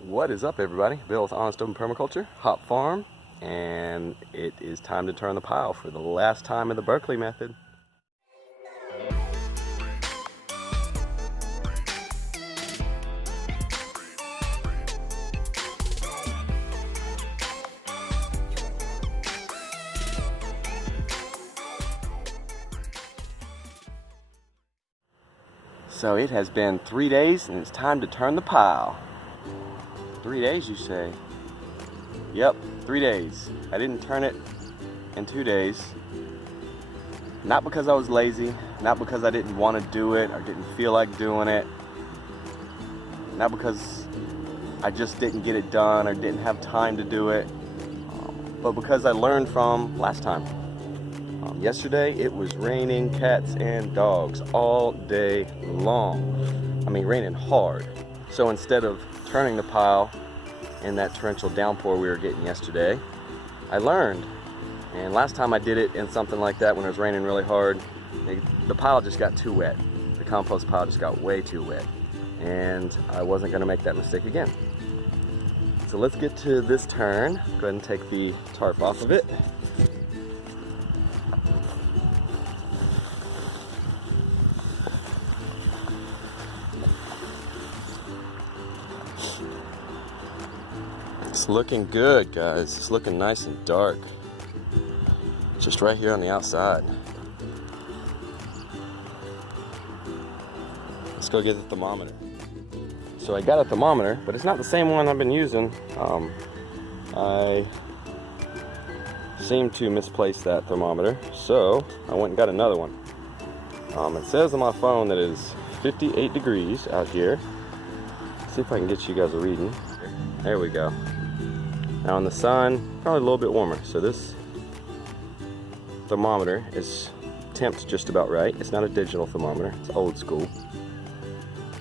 What is up, everybody? Bill with Honest Open Permaculture, Hop Farm, and it is time to turn the pile for the last time in the Berkeley method. So it has been 3 days and it's time to turn the pile. 3 days, you say? Yep, 3 days. I didn't turn it in 2 days. Not because I was lazy, not because I didn't want to do it or didn't feel like doing it. Not because I just didn't get it done or didn't have time to do it. But because I learned from last time. Yesterday it was raining cats and dogs all day long. I mean, raining hard. So instead of turning the pile in that torrential downpour we were getting yesterday, I learned. And last time I did it in something like that when it was raining really hard, the pile just got too wet. The compost pile just got way too wet. And I wasn't going to make that mistake again. So let's get to this turn. Go ahead and take the tarp off of it. It's looking good, guys. It's looking nice and dark. Just right here on the outside. Let's go get the thermometer. So I got a thermometer, but it's not the same one I've been using. I seem to misplace that thermometer, so I went and got another one. It says on my phone that it is 58 degrees out here. Let's see if I can get you guys a reading. There we go. Now in the sun, probably a little bit warmer. So this thermometer is temped just about right. It's not a digital thermometer, it's old school.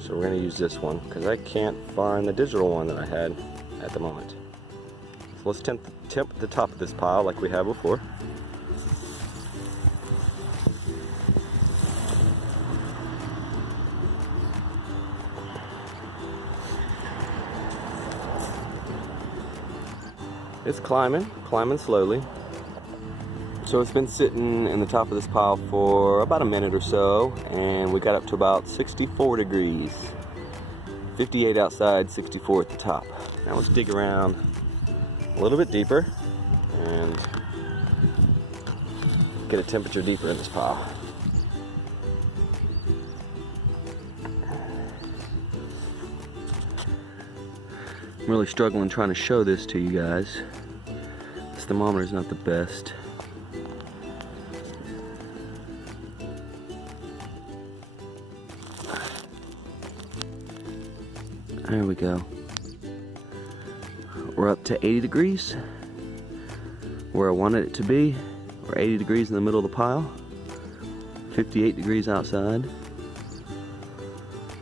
So we're gonna use this one because I can't find the digital one that I had at the moment. So let's temp the top of this pile like we have before. It's climbing slowly. So it's been sitting in the top of this pile for about a minute or so, and we got up to about 64 degrees. 58 outside, 64 at the top. Now let's dig around a little bit deeper and get a temperature deeper in this pile. I'm really struggling trying to show this to you guys. This thermometer is not the best. There we go. We're up to 80 degrees, where I wanted it to be. We're 80 degrees in the middle of the pile, 58 degrees outside,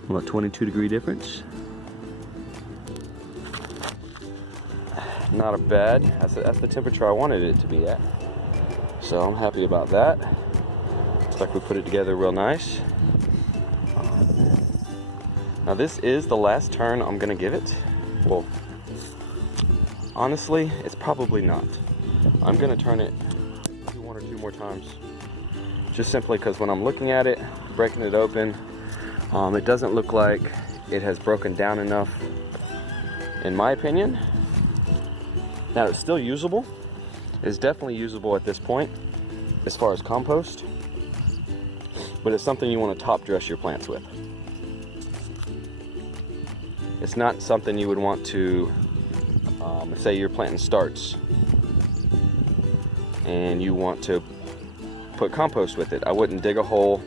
about 22 degree difference. Not a bad. That's the temperature I wanted it to be at. So I'm happy about that. Looks like we put it together real nice. Now this is the last turn I'm gonna give it. Well, honestly, it's probably not. I'm gonna turn it one or two more times. Just simply because when I'm looking at it, breaking it open, it doesn't look like it has broken down enough, in my opinion. Now it's still usable. It's definitely usable at this point as far as compost, but it's something you want to top dress your plants with. It's not something you would want to, say you're planting starts and you want to put compost with it. I wouldn't dig a hole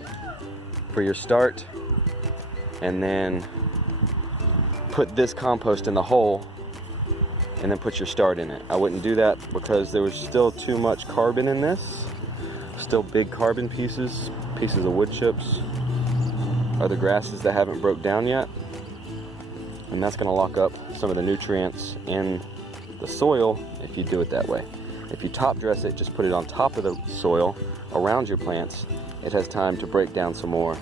for your start and then put this compost in the hole and then put your start in it. I wouldn't do that because there was still too much carbon in this. Still big carbon pieces of wood chips, other grasses that haven't broke down yet. And that's gonna lock up some of the nutrients in the soil if you do it that way. If you top dress it, just put it on top of the soil around your plants, it has time to break down some more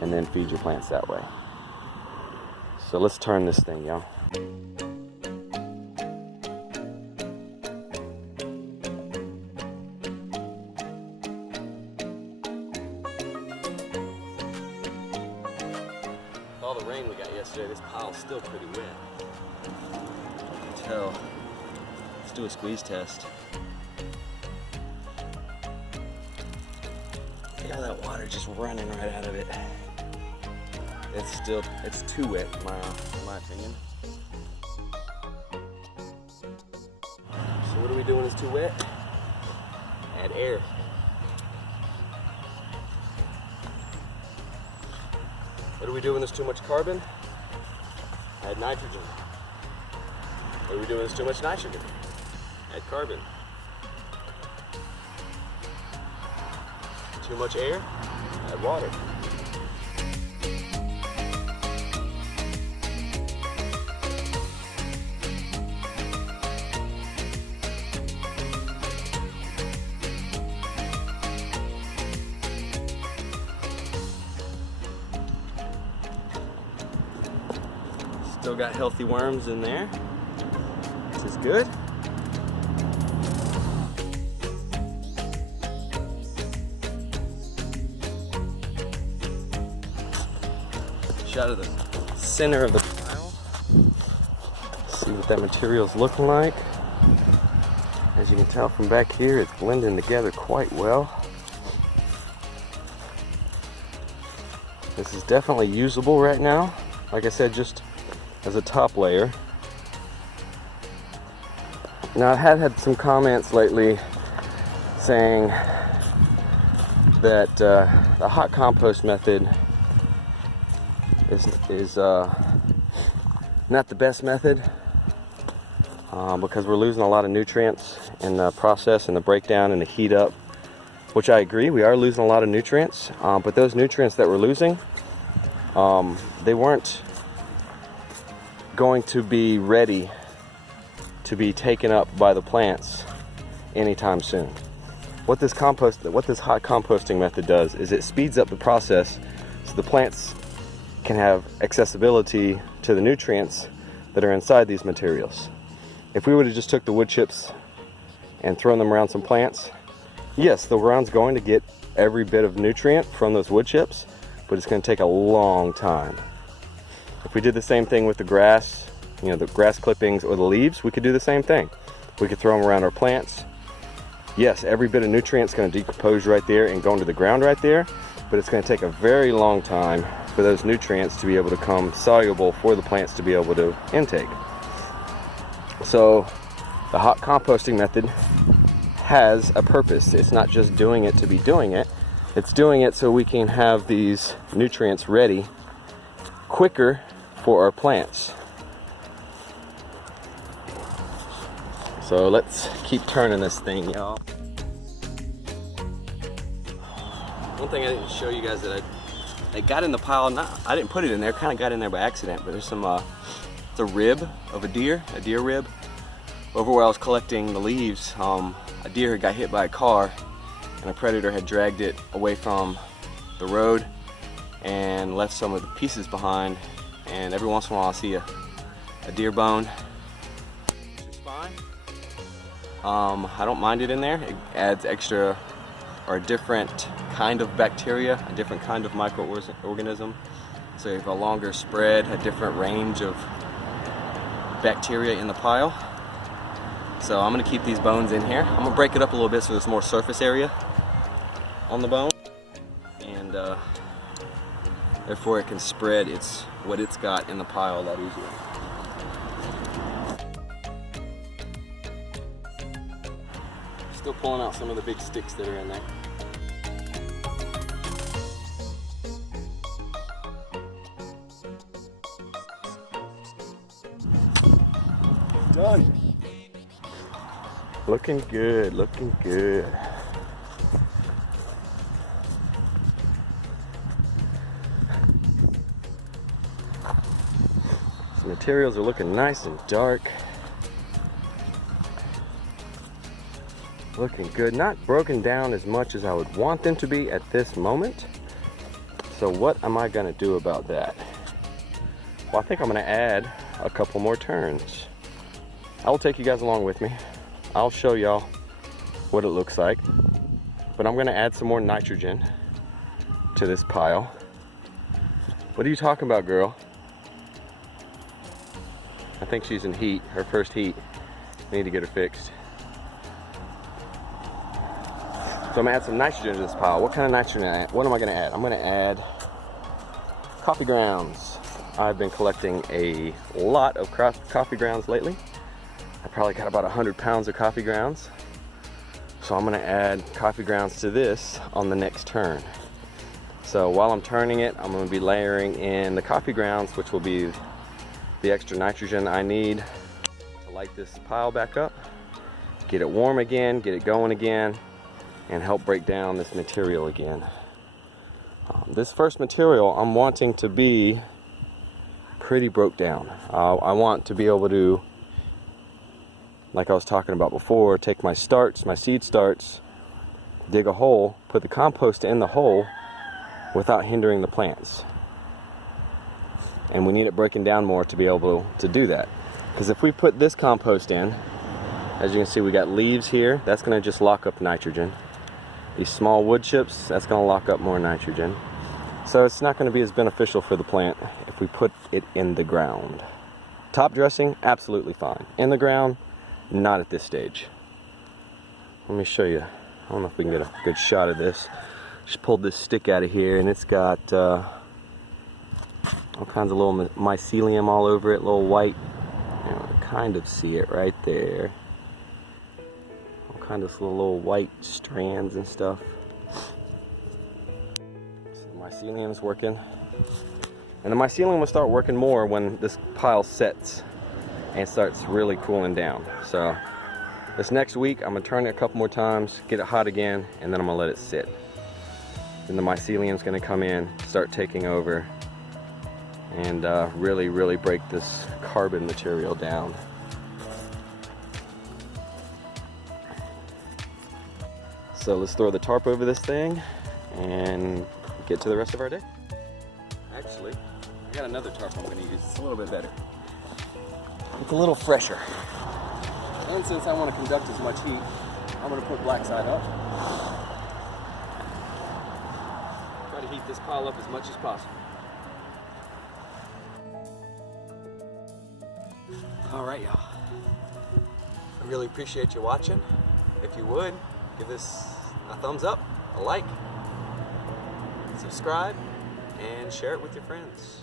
and then feed your plants that way. So let's turn this thing, y'all. All the rain we got yesterday, this pile's still pretty wet. You can tell. Let's do a squeeze test. See how that water just running right out of it. It's too wet in my opinion. So what do we do when it's too wet? Add air. What do we do when there's too much carbon? Add nitrogen. What do we do when there's too much nitrogen? Add carbon. Too much air? Add water. Still got healthy worms in there. This is good. Shot of the center of the pile. See what that material's looking like. As you can tell from back here, it's blending together quite well. This is definitely usable right now. Like I said, just as a top layer. Now I have had some comments lately saying that the hot compost method is not the best method because we're losing a lot of nutrients in the process and the breakdown and the heat up, which I agree, we are losing a lot of nutrients, but those nutrients that we're losing, they weren't going to be ready to be taken up by the plants anytime soon. What this hot composting method does is it speeds up the process so the plants can have accessibility to the nutrients that are inside these materials. If we would have just took the wood chips and thrown them around some plants, yes, the ground's going to get every bit of nutrient from those wood chips, but it's going to take a long time. If we did the same thing with the grass, you know, the grass clippings or the leaves, we could do the same thing. We could throw them around our plants. Yes, every bit of nutrient's going to decompose right there and go into the ground right there, but it's going to take a very long time for those nutrients to be able to come soluble for the plants to be able to intake. So the hot composting method has a purpose. It's not just doing it to be doing it. It's doing it so we can have these nutrients ready quicker for our plants. So let's keep turning this thing, y'all. One thing I didn't show you guys that I got in the pile, I didn't put it in there, kind of got in there by accident, but there's some, it's a rib of a deer rib. Over where I was collecting the leaves, a deer had got hit by a car and a predator had dragged it away from the road and left some of the pieces behind, and every once in a while I see a deer bone, which is fine. I don't mind it in there. It adds extra or a different kind of bacteria, a different kind of microorganism, so you have a longer spread, a different range of bacteria in the pile. So I'm going to keep these bones in here. I'm going to break it up a little bit so there's more surface area on the bone, and therefore it can spread what it's got in the pile a lot easier. Still pulling out some of the big sticks that are in there. Done. Looking good, looking good. The materials are looking nice and dark. Looking good, not broken down as much as I would want them to be at this moment. So what am I gonna do about that? Well, I think I'm gonna add a couple more turns. I will take you guys along with me. I'll show y'all what it looks like. But I'm gonna add some more nitrogen to this pile. What are you talking about, girl? I think she's in heat, her first heat. I need to get her fixed. So I'm gonna add some nitrogen to this pile. What kind of nitrogen? What am I gonna add? I'm gonna add coffee grounds. I've been collecting a lot of coffee grounds lately. I probably got about 100 pounds of coffee grounds. So I'm gonna add coffee grounds to this on the next turn. So while I'm turning it, I'm gonna be layering in the coffee grounds, which will be the extra nitrogen I need to light this pile back up, get it warm again, get it going again, and help break down this material again. This first material I'm wanting to be pretty broke down. I want to be able to, like I was talking about before, take my starts, my seed starts, dig a hole, put the compost in the hole without hindering the plants. And we need it breaking down more to be able to do that. Because if we put this compost in, as you can see, we got leaves here, that's going to just lock up nitrogen. These small wood chips, that's going to lock up more nitrogen. So it's not going to be as beneficial for the plant if we put it in the ground. Top dressing, absolutely fine. In the ground, not at this stage. Let me show you. I don't know if we can get a good shot of this. Just pulled this stick out of here, and it's got all kinds of little mycelium all over it, little white. You know, kind of see it right there. All kinds of little white strands and stuff. So the mycelium's working. And the mycelium will start working more when this pile sets and starts really cooling down. So this next week, I'm gonna turn it a couple more times, get it hot again, and then I'm gonna let it sit. Then the mycelium's gonna come in, start taking over, and really break this carbon material down. So let's throw the tarp over this thing and get to the rest of our day. Actually, I got another tarp I'm gonna use. It's a little bit better. It's a little fresher. And since I want to conduct as much heat, I'm going to put black side up. Try to heat this pile up as much as possible. Alright, y'all. I really appreciate you watching. If you would, give this a thumbs up, a like, subscribe, and share it with your friends.